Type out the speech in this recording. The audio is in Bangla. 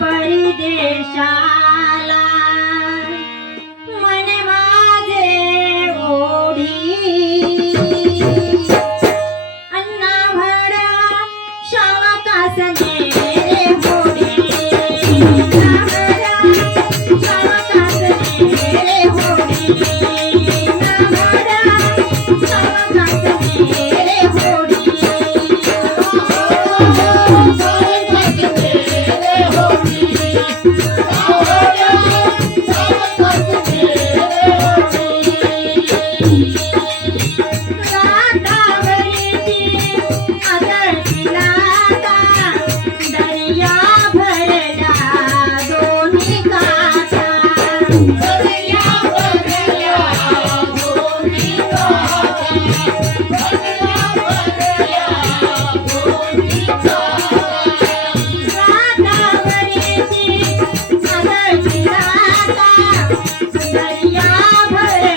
परदेशाला 哎呀，哎。